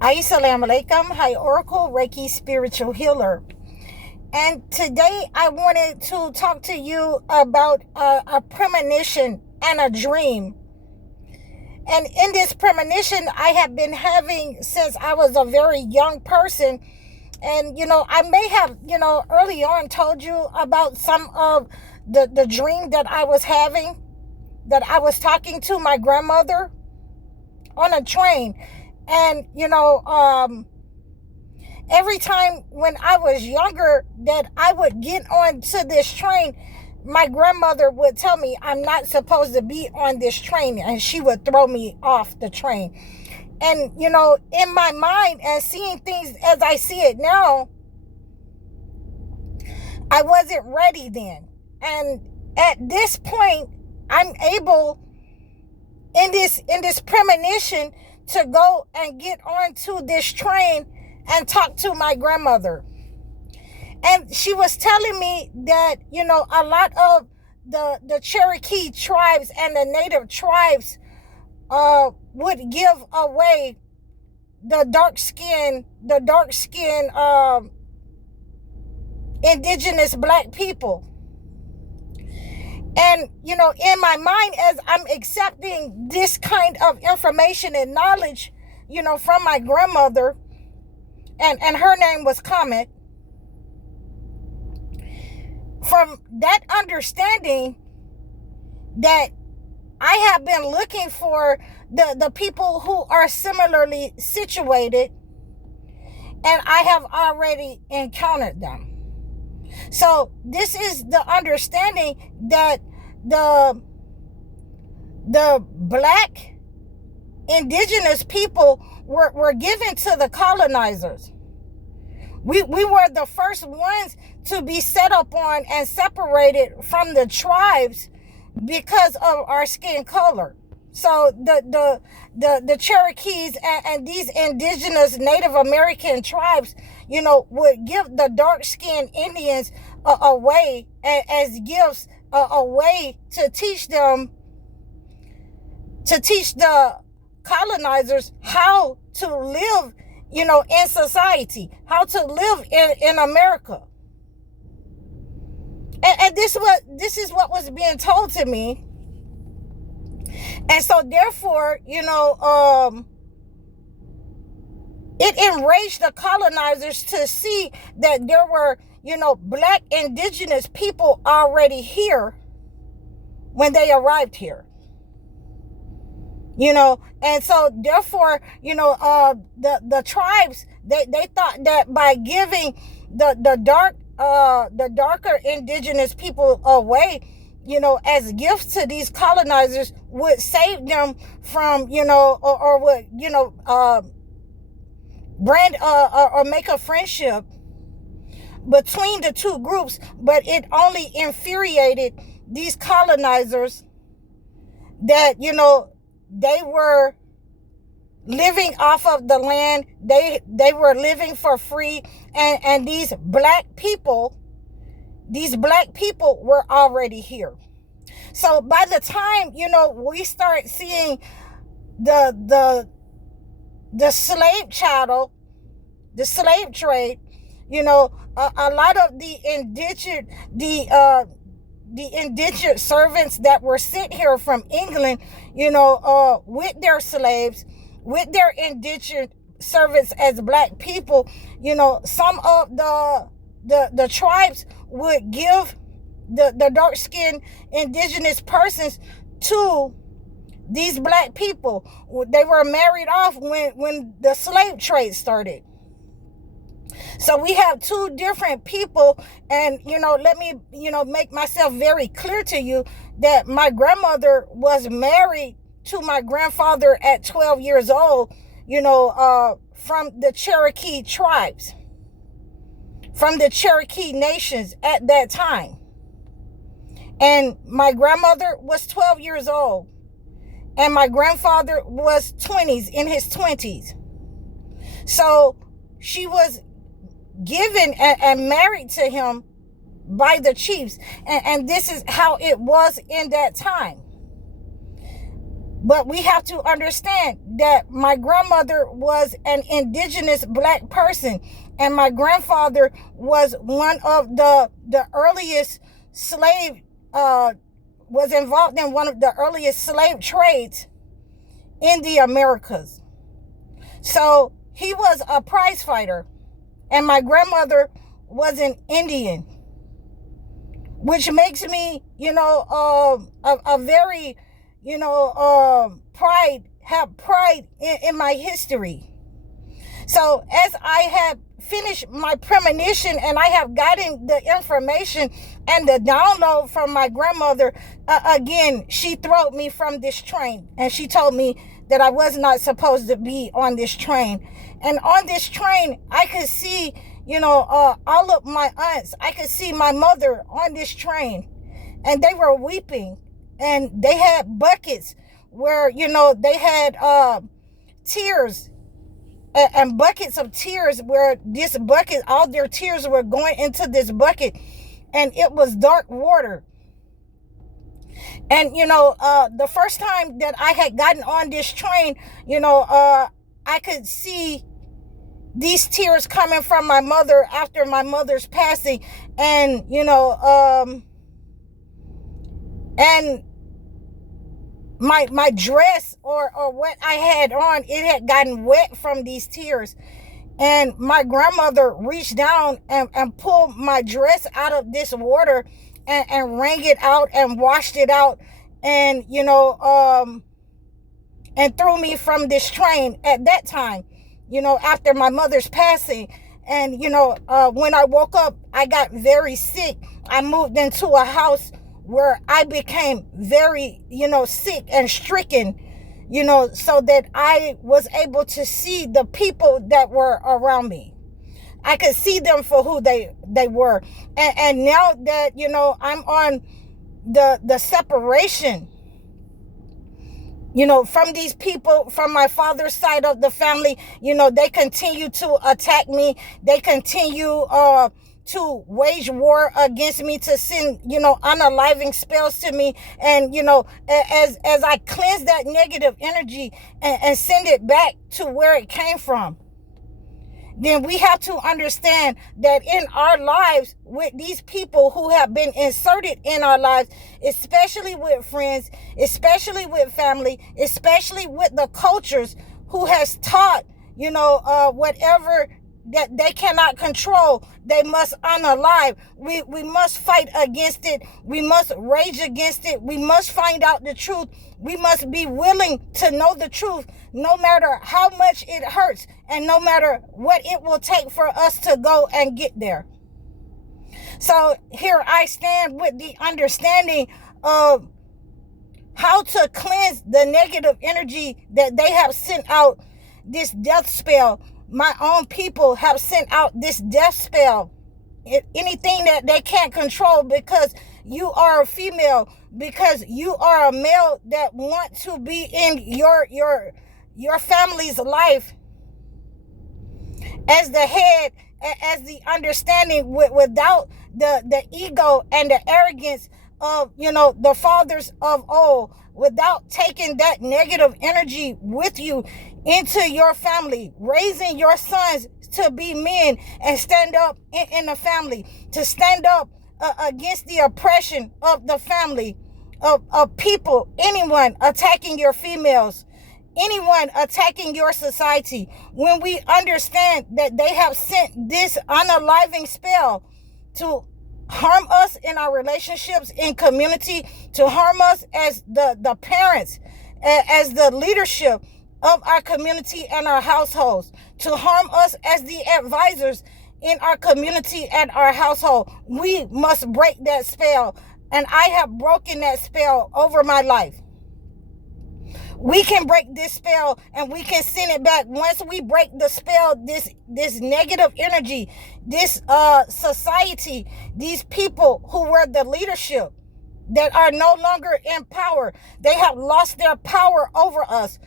Assalamu alaikum. Hi, Oracle Reiki Spiritual Healer. And today I wanted to talk to you about a premonition and a dream. And in this premonition, I have been having since I was a very young person. And, I may have, early on told you about some of the dream that I was having, that I was talking to my grandmother on a train. And, every time when I was younger that I would get on to this train, my grandmother would tell me I'm not supposed to be on this train, and she would throw me off the train. And, in my mind and seeing things as I see it now, I wasn't ready then. And at this point, I'm able in this premonition to go and get onto this train and talk to my grandmother. And she was telling me that, a lot of the Cherokee tribes and the native tribes would give away the dark skin indigenous black people. And, in my mind, as I'm accepting this kind of information and knowledge, from my grandmother, and her name was Comet, from that understanding that I have been looking for the people who are similarly situated, and I have already encountered them. So this is the understanding that the black indigenous people were given to the colonizers. We were the first ones to be set up on and separated from the tribes because of our skin color. So the Cherokees and these indigenous Native American tribes, would give the dark-skinned Indians away as gifts, a way to teach the colonizers how to live, in society, how to live in America. And this is what was being told to me. And so therefore, it enraged the colonizers to see that there were, black indigenous people already here when they arrived here. And so therefore, the tribes, they thought that by giving the darker indigenous people away, as gifts to these colonizers would save them from, or would, brand or make a friendship between the two groups. But it only infuriated these colonizers that, they were living off of the land. They were living for free. And these black people were already here. So by the time, we start seeing the slave chattel, the slave trade, a lot of the indentured servants that were sent here from England, with their slaves, with their indentured servants as black people, some of the tribes would give the dark-skinned indigenous persons to these black people. They were married off when the slave trade started. So we have two different people. And, let me, make myself very clear to you that my grandmother was married to my grandfather at 12 years old, from the Cherokee tribes, from the Cherokee nations at that time. And my grandmother was 12 years old. And my grandfather was in his 20s. So she was given and married to him by the chiefs. And this is how it was in that time. But we have to understand that my grandmother was an indigenous black person, and my grandfather was one of the earliest slave, was involved in one of the earliest slave trades in the Americas. So he was a prize fighter, and my grandmother was an Indian, which makes me, a very, have pride in my history. So as I have finished my premonition and I have gotten the information and the download from my grandmother, again, she threw me from this train, and she told me that I was not supposed to be on this train. And on this train, I could see, all of my aunts. I could see my mother on this train, and they were weeping, and they had buckets where, they had tears, and buckets of tears, where this bucket, all their tears were going into this bucket, and it was dark water. And, the first time that I had gotten on this train, I could see these tears coming from my mother after my mother's passing. And, and my dress or what I had on, it had gotten wet from these tears. And my grandmother reached down and pulled my dress out of this water and wrung it out and washed it out, and, and threw me from this train at that time, after my mother's passing. And, when I woke up, I got very sick. I moved into a house where I became very, sick and stricken, so that I was able to see the people that were around me. I could see them for who they were. And now that, I'm on the separation, from these people, from my father's side of the family, they continue to attack me. They continue to wage war against me, to send, unaliving spells to me. And, as I cleanse that negative energy and send it back to where it came from, then we have to understand that in our lives, with these people who have been inserted in our lives, especially with friends, especially with family, especially with the cultures who has taught, whatever that they cannot control, they must unalive. We must fight against it. We must rage against it. We must find out the truth. We must be willing to know the truth, no matter how much it hurts and no matter what it will take for us to go and get there. So here I stand with the understanding of how to cleanse the negative energy that they have sent out, this death spell. My own people have sent out this death spell. Anything that they can't control, because you are a female, because you are a male that want to be in your family's life as the head, as the understanding, without the ego and the arrogance of, the fathers of old, without taking that negative energy with you into your family, raising your sons to be men and stand up in the family, to stand up against the oppression of the family, of people, anyone attacking your females, anyone attacking your society. When we understand that they have sent this unaliving spell to harm us in our relationships, in community, to harm us as the parents, as the leadership of our community and our households, to harm us as the advisors in our community and our household, we must break that spell. And I have broken that spell over my life. We can break this spell and we can send it back. Once we break the spell, this negative energy, this society, these people who were the leadership that are no longer in power, they have lost their power over us.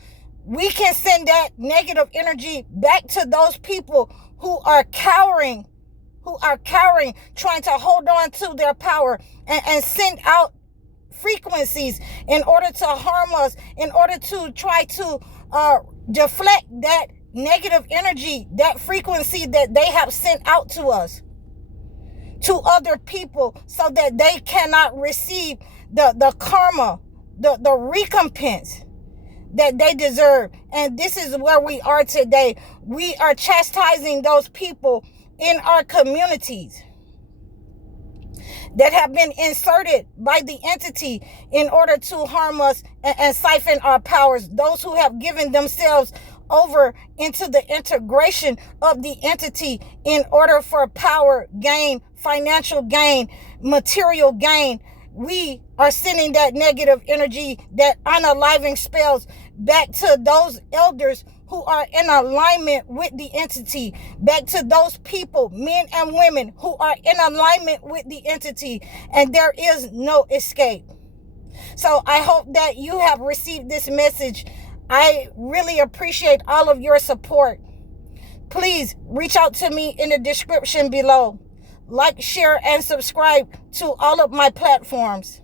We can send that negative energy back to those people who are cowering, trying to hold on to their power, and send out frequencies in order to harm us, in order to try to deflect that negative energy, that frequency that they have sent out to us, to other people, so that they cannot receive the karma, the recompense that they deserve. And this is where we are today. We are chastising those people in our communities that have been inserted by the entity in order to harm us and siphon our powers. Those who have given themselves over into the integration of the entity in order for power gain, financial gain, material gain. We are sending that negative energy, that unaliving spells, back to those elders who are in alignment with the entity, back to those people, men and women, who are in alignment with the entity, and there is no escape. So I hope that you have received this message. I really appreciate all of your support. Please reach out to me in the description below. Like, share, and subscribe to all of my platforms.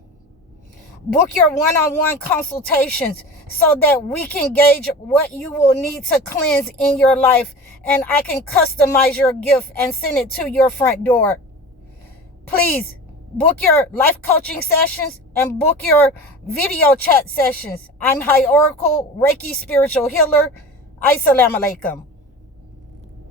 Book your one-on-one consultations so that we can gauge what you will need to cleanse in your life, and I can customize your gift and send it to your front door. Please book your life coaching sessions and book your video chat sessions. I'm High Oracle, Reiki spiritual healer. Assalamu alaikum.